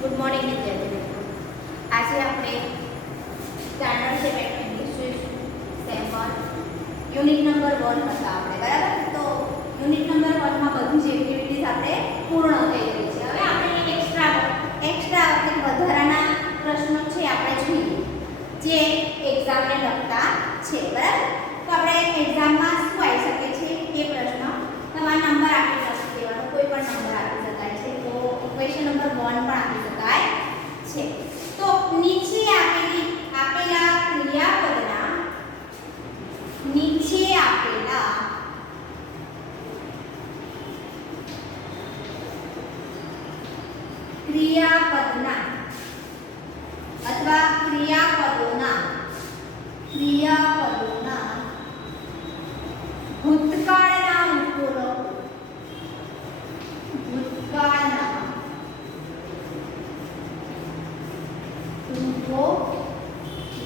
Good morning વિદ્યાર્થી મિત્રો. આજે આપણે standard 7 English sem 1 unit number 1 હતા આપણે, બરાબર? તો યુનિટ નંબર 1 માં બધી જ એક્ટિવિટીઝ આપણે પૂર્ણ થઈ ગઈ છે. હવે આપણે એક્સ્ટ્રા વધારાના પ્રશ્નો છે આપણે જોઈએ જે એક્ઝામને લગતા છે, બરાબર? તો આપણે એક્ઝામમાં શું આવી શકે છે એ પ્રશ્ન તમારા નંબર આપી શકશે, દેવાનો કોઈ પણ નંબર આપી શકાય છે. તો ક્વેશ્ચન નંબર 1 પણ આપી શકાય છે. તો નીચે આપેલા ક્રિયાપદના અથવા ક્રિયાપદોના ભૂતકાળના રૂપો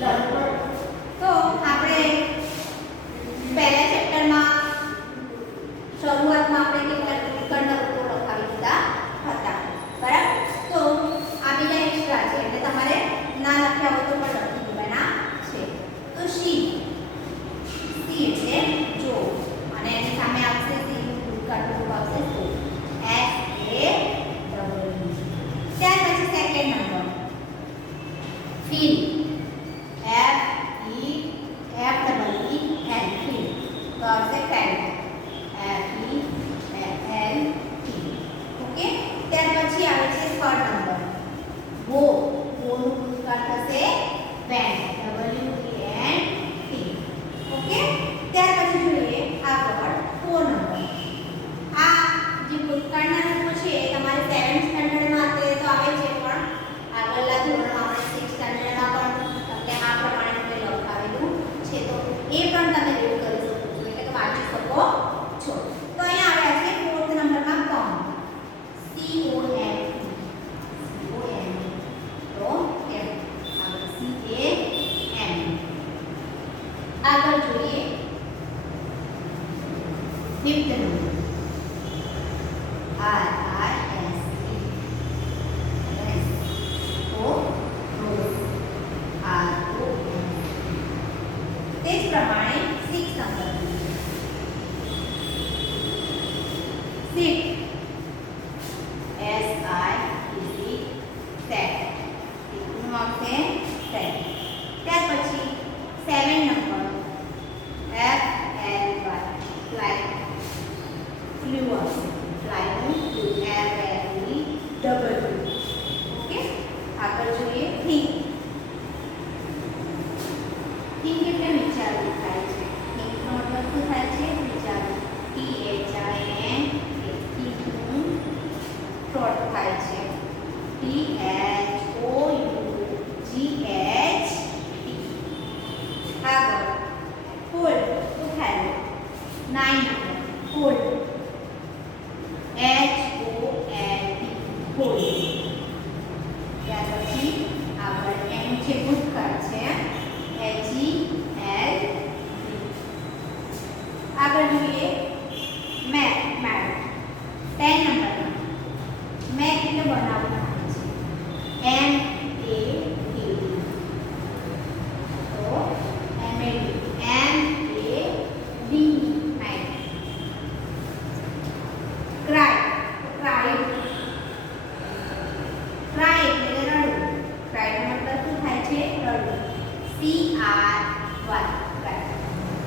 લખો. તો આપણે પહેલા ચેપ્ટરમાં શરૂઆતમાં આપણે કેટલાક ભૂતકાળના રૂપો લખાવી દીધા હતા, બરાબર? તો આ બીજા એક્સ્ટ્રા છે એટલે તમારે ના લખ્યા હોય તો પણ લખી દેવાના છે. તો સી એટલે જો, અને એની સામે આવશે સી નું ભૂતકાળનું રૂપ આવશે તો. એસ એ ડબલ. ત્યાર પછી second number feel. F E F double E L feel. તો આવશે fail. F E L T. Okay. ત્યાર પછી આવે છે થર્ડ નંબર ગો. ગો નું ભૂતકાળ થશે went. W E N T. Okay. ત્યાર પછી જોઈએ આગળ 4 નંબર. આ જે ભૂતકાળના રૂપો છે એ તમારે 7th સ્ટાન્ડર્ડમાં અત્યારે તો આવે છે, પણ આગળના ધોરણમાં આપણે 6th સ્ટાન્ડર્ડમાં પણ આ પ્રમાણે લખાવેલું છે, તો એ પણ તમે રીડ કરી શકો છો, એટલે કે વાંચી શકો છો. તો અહીંયા આવ્યા છે 4th નંબરમાં કોમ. C O M તો M આગળ C A M. આગળ જોઈએ 5th number R I S E તો રોઝ. તે જ પ્રમાણે 6 number seat. S I T set. નું આવશે સેટ. ત્યાર પછી 7 number F L Y fly. Flew આવશે. ફ્લાય નું F L E W. Okay. આગળ જોઈએ થિંક. થિંક એટલે વિચારવું થાય છે. થિંક નો મતલબ શું થાય છે? વિચારવું. T H I N K. Think નું શોર્ટ થાય છે T H O U G H T. આગળ હોલ્ડ. શું થાય? 9 number hold. H O L D hold. ત્યાર પછી આગળ એનું છે ભૂતકાળ છે H E L D. આગળ જોઈએ મેપ. 10 નંબરમાં મેપ એટલે બનાવવું આવે છે M A D. તો M A D map. Cry. Cry એટલે રડવું. ક્રાય નો મતલબ શું થાય છે? રડવું. C R Y cry.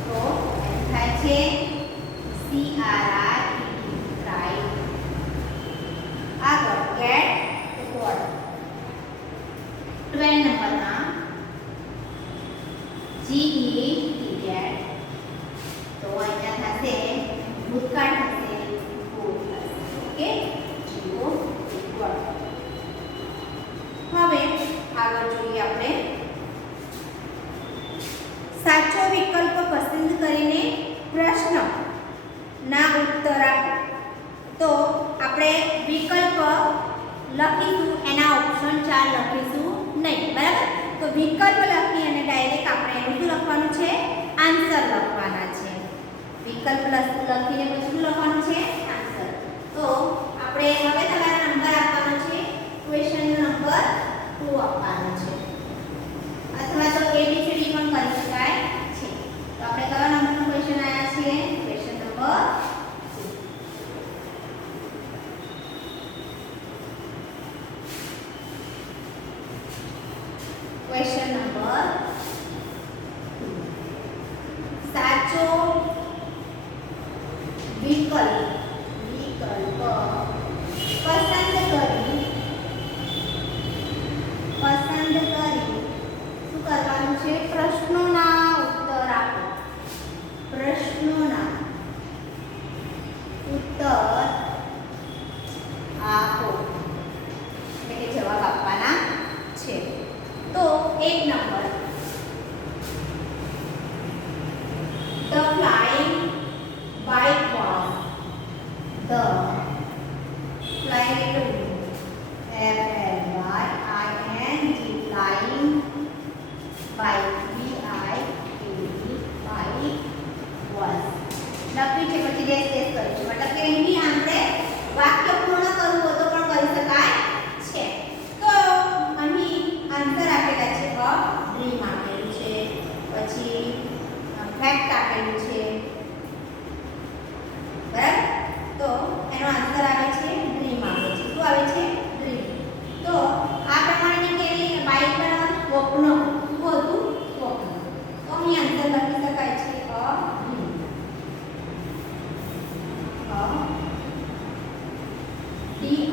તો એમ થાય છે C R I E T cry. આગળ ગેટ. ગોટ. 12 નંબરમાં G E T ગેટ. તો અહીંયા થશે ભૂતકાળ થશે ગોટ. ઓકે. જીઓ ગોટ. હવે આગળ જોઈએ આપણે સાચો વિકલ્પ પસંદ કરીને પ્રશ્ન ના ઉત્તર આપો. તો આપણે વિકલ્પ લખીશું, એના ઓપ્શન 4 લખીશું નહીં, બરાબર? તો વિકલ્પ લખી અને ડાયરેક્ટ આપણે એનું શું લખવાનું છે? આન્સર લખવાના છે. વિકલ્પ લખીને પછી શું લખવાનું છે? આન્સર. તો આપણે હવે તમારા નંબર આપવાનો છે. ક્વેશ્ચન નંબર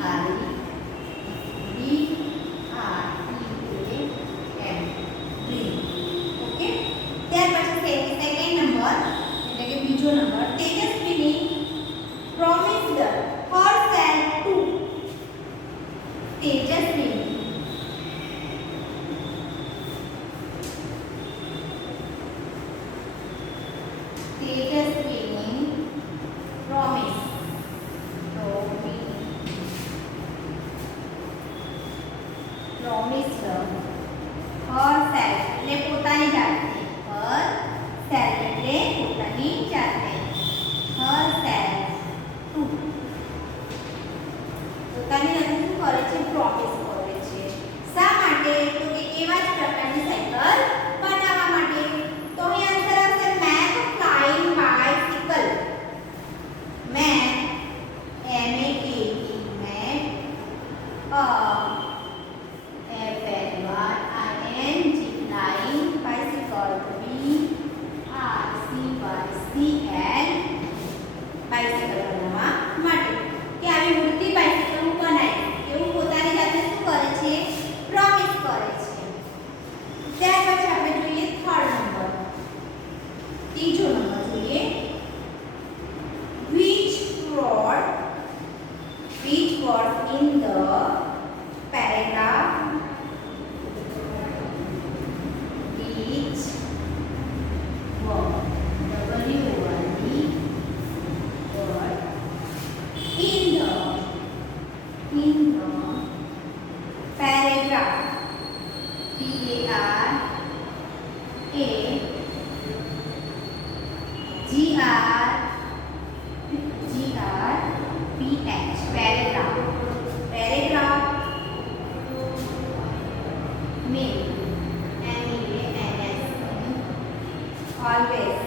આર એમ ડ્રીમ. ઓકે, ત્યાર પછી સેકન્ડ નંબર એટલે કે બીજો નંબર, Tejaswini promised herself to. Tejaswini promise herself એટલે પોતાની જાતે, herself એટલે પોતાની જાતે, herself to પોતાની જાતે શું કરે છે? પ્રોમિસ કરે છે. શા માટે? તો કે એવા જ પ્રકારની સાયકલ બનાવવા માટે. તો અહીં આન્સર આવશે make flying bicycle. Make MEK make FLYING flying bicycle BICYCL bicycle બનાવવા માટે કે આવી ઉડતી બાઇસિકલ હું બનાવી એવું પોતાની જાતે શું કરે છે? પ્રોમિસ કરે છે. ત્યાર પછી આપણે જોઈએ થર્ડ નંબર, ત્રીજો નંબર જોઈએ. which word in the paragraph which word word in the paragraph PARAGRAPH paragraph mean MEANS always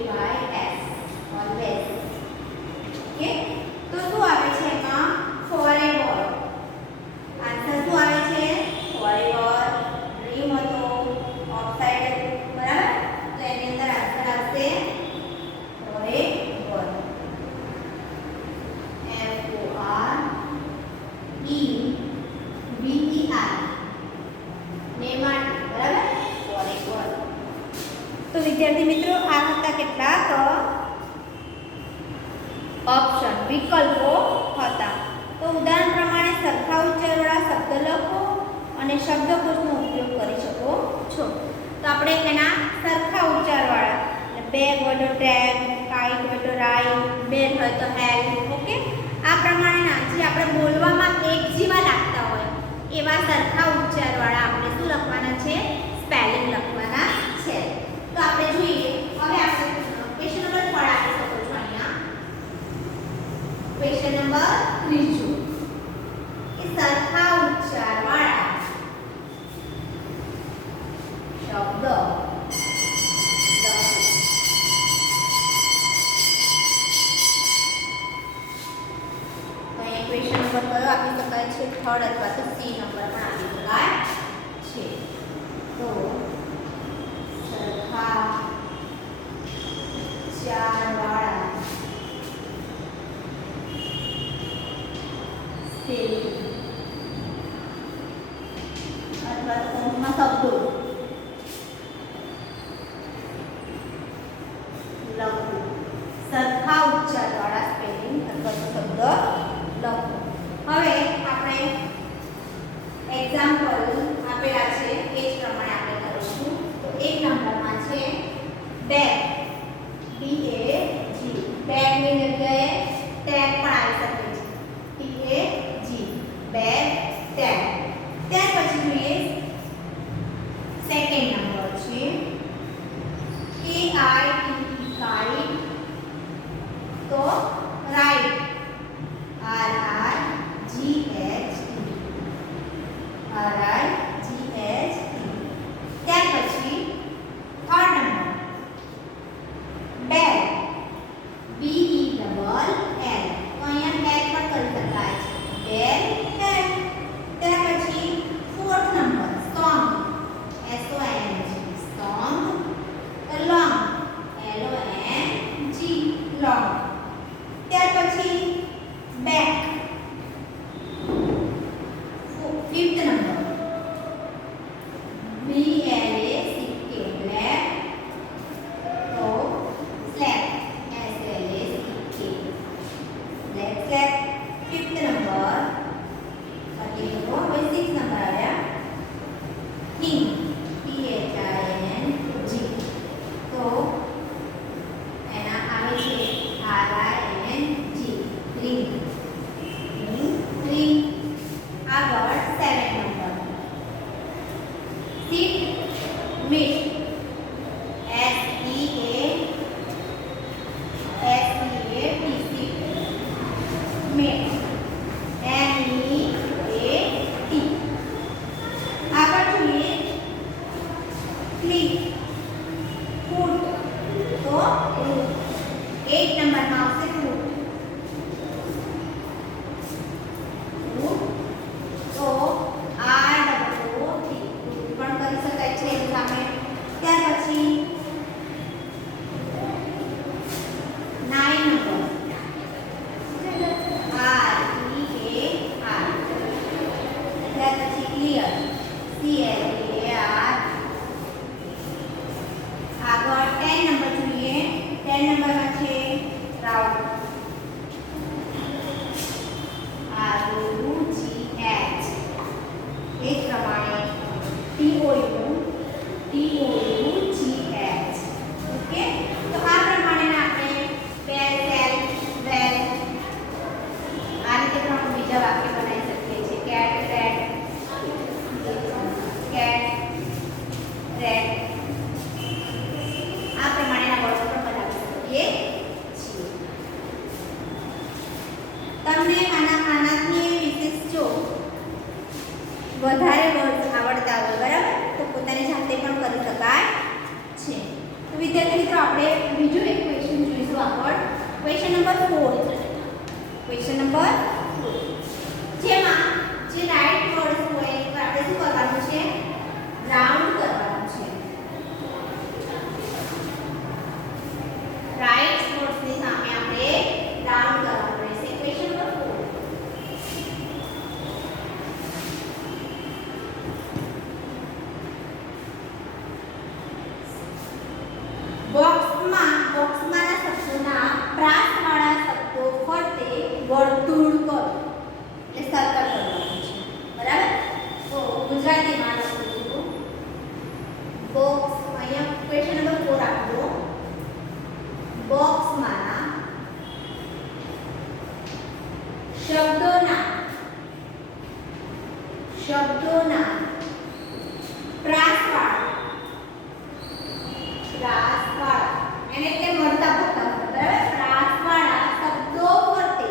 ALWAYS always. Okay, તો શું આવે છે એમાં? forever. આન્સર શું આવે છે? forever. ડ્રીમ હતો, ઓફસાઇડ હતું, બરાબર? તો એની અંદર આન્સર આવશે forever. FOREVER ને માટે, બરાબર? forever. તો વિદ્યાર્થી મિત્રો, આ હતા કેટલાક ઓપ્શન વિકલ્પો હતા. તો ઉદાહરણ પ્રમાણે સરખા ઉચ્ચારવાળા શબ્દ લખો અને શબ્દકોશનો ઉપયોગ કરી શકો છો. તો આપણે એના સરખા ઉચ્ચારવાળા એટલે બેગ હોય તો ટેગ, કાઇટ હોય તો રાઇટ, બેલ હોય તો હેલ. ઓકે, આ પ્રમાણેના જે આપણે બોલવામાં એક જેવા લાગતા હોય એવા સરખા ઉચ્ચારવાળા આપણે શું લખવાના છે? સ્પેલિંગ લખવાના છે. તો આપણે જોઈએ હવે આપણે ક્વેશ્ચન નંબર 3 આપી શકો છો અહીંયા. ક્વેશ્ચન નંબર 3 કે સરખા ઉચ્ચારવાળા શબ્દ ક્વેશ્ચન નંબર કયો આપી શકાય છે? 3 અથવા તો C નંબર પણ આપી શકાય છે. તો સરખા ઉચ્ચારવાળા અથવા તો શબ્દો લખો. સરખા ઉચ્ચારવાળા સ્પેલિંગ અથવા તો શબ્દ લખો. હવે આપણે એક્ઝામ્પલ આપેલા છે એ જ પ્રમાણે આપણે કરીશું. તો 1 નંબરમાં છે બેગ, BAG. બેગની જગ્યાએ ટેગ પણ આવી શકે છે, TAG, બેગ, ટેગ. ત્યાર પછી જોઈએ સેકન્ડ નંબર છે KITE, કાઇટ. તો રાઇટ, RIGHT. ત્યાર પછી થર્ડ નંબર લોંગ. ત્યાર પછી back, fifth number BLACK black. તો slack SLACK black slack. Fifth number continue કરો. હવે સિક્સ નંબર આવ્યા કિંગ KING. તો એના આવે છે RING રિંગ. રિંગ. આગળ seven number seat meat SEAT seat meat MEAT. આગળ જોઈએ ક્લિક ફૂટ. તો રૂટ. 8 નંબરમાં આવશે ફૂટ. રૂટ. તો ROOT પણ કરી શકાય છે એની સામે. ત્યાર પછી 9 નંબર REAR. ત્યાર પછી ક્લિયર CLEAR. આગળ 10 નંબર જોઈએ. 10 નંબરમાં છે રાઉટ ROUGH. એ જ પ્રમાણે TOUGH. ઓકે. તો આ પ્રમાણેના આપણે વેલ સેલ વેલ આ રીતે પણ આપણે બીજા વાક્ય બનાવી શકીએ છીએ. કેટ રેટ કેટ રેટ આ પ્રમાણેના વર્ડો પણ બનાવી શકીએ છીએ. તમને આનાથી વિશેષ જો વધારે વર્ડ આવડતા હોય બરાબર તો પોતાની જાતે પણ કરી શકાય છે. તો વિદ્યાર્થી મિત્રો આપણે બીજું એક ક્વેશ્ચન જોઈશું આગળ. Question number 4. ક્વેશ્ચન નંબર 4 જેમાં જે રાઈટ વર્ડ્સ હોય તો આપણે શું કરવાનું છે? રાઉન્ડ કરવાનું છે. રાઈટ વર્ડ્સની સામે આપણે રાઉન્ડ કરવાનું રહેશે. Question number 4. બોક્સમાંના શબ્દોના પ્રાસવાળા શબ્દો ફરતે વર્તુળ કરો. એટલે સર્કલ કરવાનું છે. બરાબર? તો ગુજરાતીમાં લખું છું. બોક્સ અહીંયા ક્વેશ્ચન નંબર 4 આપજો. બોક્સમાંના શબ્દોના પ્રાસવાળા એને એટલે મળતા ભરતા બરાબર. પ્રાસવાળા શબ્દો ફરતે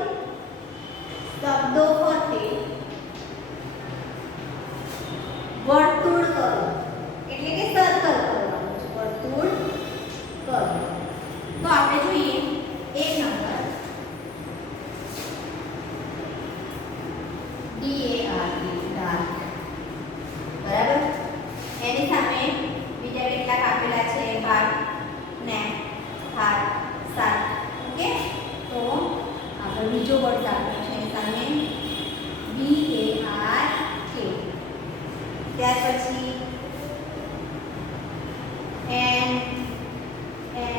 વર્તુળ કરો. એટલે કે સર્કલ કરવાનું છે. વર્તુળ કરો. તો આપણે જોઈએ એક નંબર DARK બરાબર. એની સામે બીજા કેટલાક આપેલા છે બાર ને હાર સાત. ઓકે. તો આગળ બીજો વર્ડ આપેલો છે એની સામે BARK. ત્યાર પછી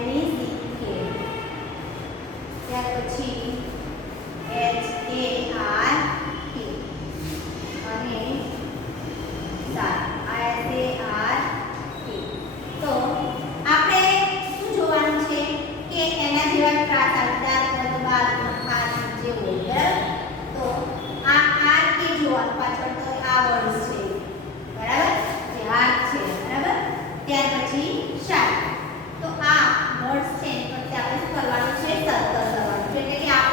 NECK. ત્યાર પછી HARK અને SARK. તો આપણે શું જોવાનું છે કે એના જેવા ત્રાસ આવતા પદ બાદ હાથ જે હોય બરાબર. તો આ RK જોવાનું પાછળ તો આ વર્ડ છે બરાબર. જે હાથ છે બરાબર. ત્યાર પછી શાર્ક. તો આ વર્ડ્સ છે પછી આપણે શું કરવાનું છે? સર્કલ કરવાનું છે. એટલે કે આ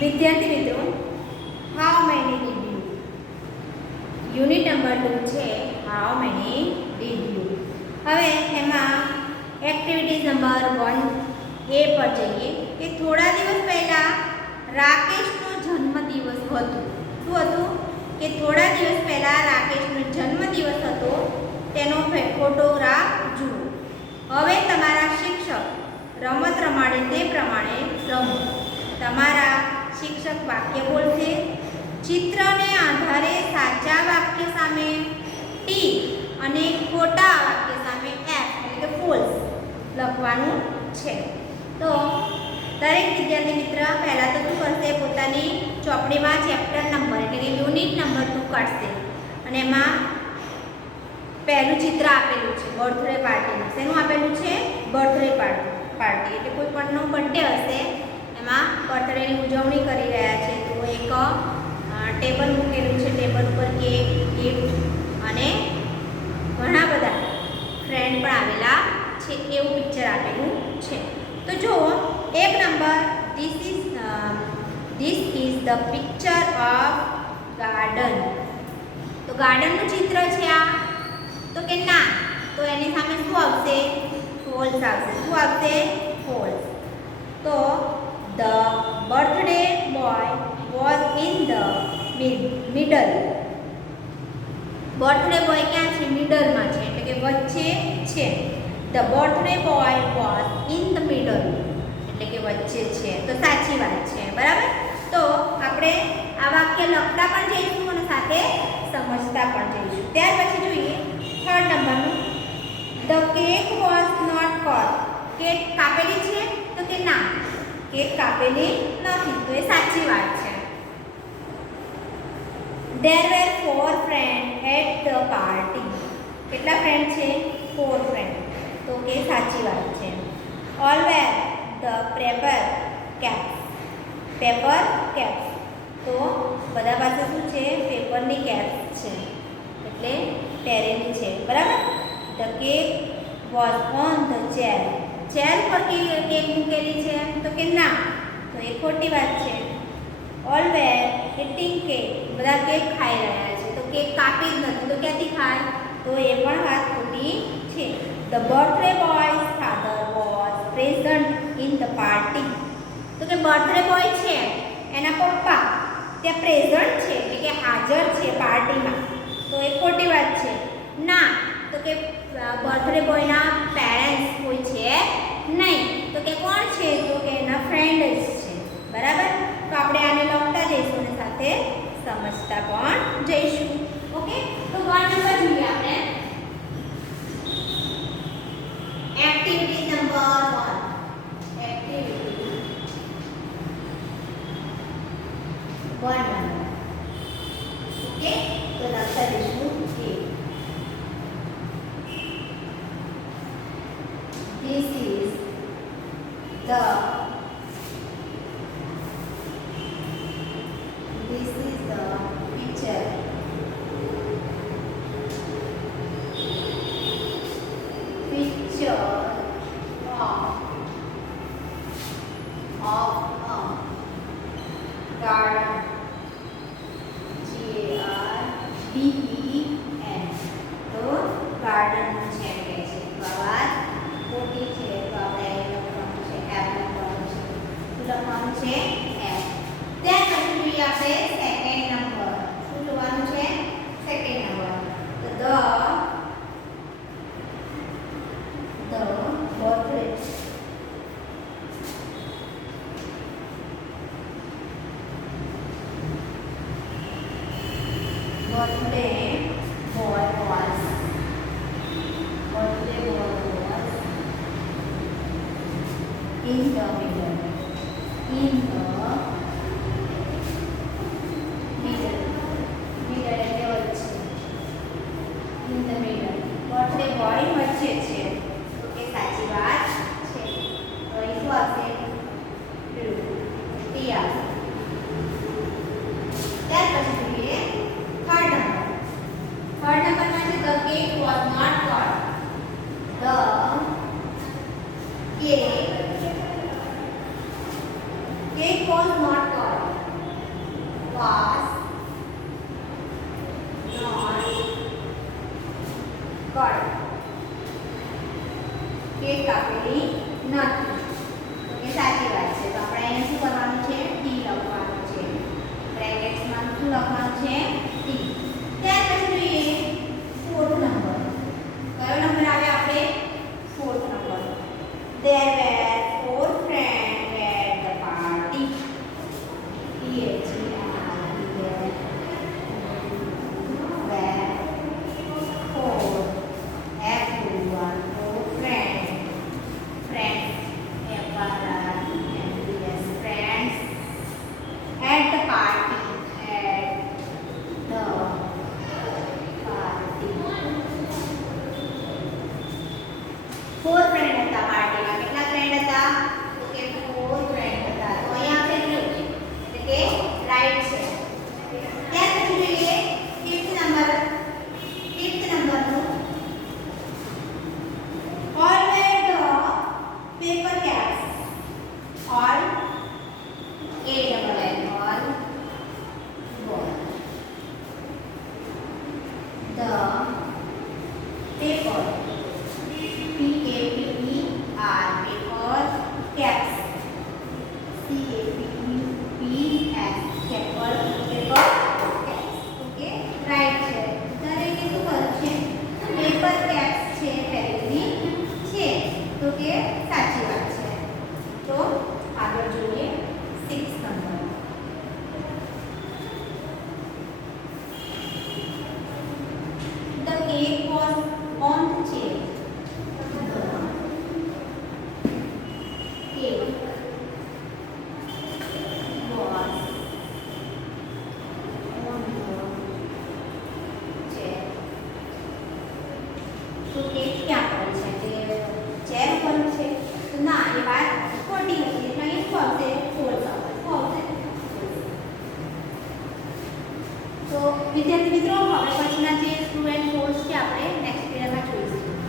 વિદ્યાર્થી મિત્રો, how many did you? Unit number 2 છે હાઉ મેની ડીડ યુ. હવે એમાં એક્ટિવિટીઝ નંબર 1 એ પર જઈએ કે થોડા દિવસ પહેલાં રાકેશનો જન્મદિવસ હતો. શું હતું? કે થોડા દિવસ પહેલાં રાકેશનો જન્મદિવસ હતો, તેનો ફોટોગ્રાફ જુઓ. હવે તમારા શિક્ષક રમત રમાડે તે પ્રમાણે રમો. તમારા શિક્ષક વાક્ય બોલશે. ચિત્રને આધારે સાચા વાક્ય સામે ટી અને ખોટા વાક્ય સામે એફ એટલે કે ફોલ્સ લખવાનું છે. તો દરેક વિદ્યાર્થી મિત્ર પહેલાં તો શું કરશે? પોતાની ચોપડીમાં ચેપ્ટર નંબર એટલે કે યુનિટ નંબર 2 કાઢશે અને એમાં પહેલું ચિત્ર આપેલું છે બર્થડે પાર્ટીનું. શેનું આપેલું છે? બર્થડે પાર્ટી એટલે કોઈ પણનો બર્થડે હશે, એમાં બર્થડેની ઉજવણી કરી રહ્યા છે. તો એક ટેબલ મૂકેલું છે, ટેબલ ઉપર કેક, ગિફ્ટ અને ઘણા બધા ફ્રેન્ડ પણ આવેલા છે એવું પિક્ચર આપેલું છે. તો જુઓ એક number, this is the picture of garden. તો ગાર્ડનનું ચિત્ર છે આ. તો કે ના, તો એની સામે શું આવશે? ફોલ્સ આવશે. શું આવશે? ફોલ્સ. તો the birthday boy was in the middle. Birthday boy ક્યાં છે? મિડલમાં છે એટલે કે વચ્ચે છે. The birthday boy was in the middle એટલે કે વચ્ચે છે. તો સાચી વાત છે. બરાબર. તો આપણે આ વાક્ય લખતા પણ જઈશું અને સાથે સમજતા પણ જઈશું. ત્યાર પછી જોઈએ થર્ડ નંબરનું, the cake was not cut. Cake કાપેલી છે? તો કે ના, કેક કાપેલી નથી. તો એ સાચી વાત છે. There were 4 friends at the party. કેટલા ફ્રેન્ડ છે? 4 ફ્રેન્ડ. તો કે સાચી વાત છે. All wear the paper caps. Paper caps. તો બધા પાસે શું છે? પેપરની કેપ્સ છે એટલે પહેરેલી છે. બરાબર. The cake was on the chair. Chair પર કેક મૂકેલી છે? તો કે ના, તો એ ખોટી વાત છે. ઓલ વેર ઇટિંગ કેક. બધા કેક ખાઈ રહ્યા છે. તો કેક કાપી જ નથી, તો ક્યાંથી ખાય? તો એ પણ વાત ખોટી છે. The birthday boys father was present in the party. તો કે બર્થડે બોય છે, એના પપ્પા ત્યાં પ્રેઝન્ટ છે એટલે કે હાજર છે પાર્ટીમાં. તો એ ખોટી વાત છે. ના, તો કે બર્થડે બોયના પેરેન્ટ્સ કોઈ છે નહીં. તો કે કોણ છે? તો કે એના ફ્રેન્ડ જ છે. બરાબર. તો આપણે આને લખતા જઈશું અને સાથે સમજતા પણ જઈશું. ઓકે. તો 1 નંબર જોઈએ આપણે. Activity number 1. Activity 1 number. Okay. તો લખતા જઈશું કે this is the picture of a garden. GARDEN. તો ગાર્ડન છે કે છે. તો આ વાત ખોટી છે. તો આપણે લખવાનું છે એફ લખવાનું છે. શું લખવાનું છે? એફ. ત્યાર પછી જોઈએ આપણે સેકન્ડ નંબર. શું જોવાનું છે? Second number. તો the birthday boy was in the middle. એટલે વચ્ચે. in the middle. Birthday boy વચ્ચે છે. તો કે સાચી વાત છે. તો એ શું આવશે? ટી આવશે. ત્યાર પછી જોઈએ થર્ડ નંબર. થર્ડ નંબરમાં છે the cake was not cut. The cake was not caught. was not cut. Cake કાપેલી નથી. તો કે સાચી વાત છે. તો આપણે અહીંયા શું કરવાનું છે? ટી લખવાનું છે. બ્રેકેટ્સમાં શું લખવાનું છે? ટી. ત્યાર પછી જોઈએ ફોર્થ નંબર. કયો નંબર આવે આપણે? Fourth number. There were four friends at the party. Four friend હતા પાર્ટીમાં. કેટલા ફ્રેન્ડ હતા? તો કે ફોર ફ્રેન્ડ હતા. તો અહીંયા આપણે લખીએ એટલે કે રાઈટ છે. ત્યાર પછી જોઈએ ફિફ્થ નંબર. ફિફ્થ નંબરનું all were the paper caps. All a double n all were the paper P-A-P-E-R paper caps. C-A-P-E-P-S paper caps. Okay, right છે. દરેકે શું કર્યું છે? પેપર કેપ્સ છે પહેરેલી છે. તો કે સાચી વાત છે. તો આગળ જોઈએ 6 number. The cake was on the chair. તો કેક ક્યાં પડી છે? જે ચેર પર છે? તો ના, એ વાત ખોટી હતી. એટલે અહીં શું આવશે? ફોલ્સ આવશે. શું આવશે? તો વિદ્યાર્થી મિત્રો, હવે પછીના જે ટ્રુ એન્ડ ફોલ્સ છે આપણે નેક્સ્ટ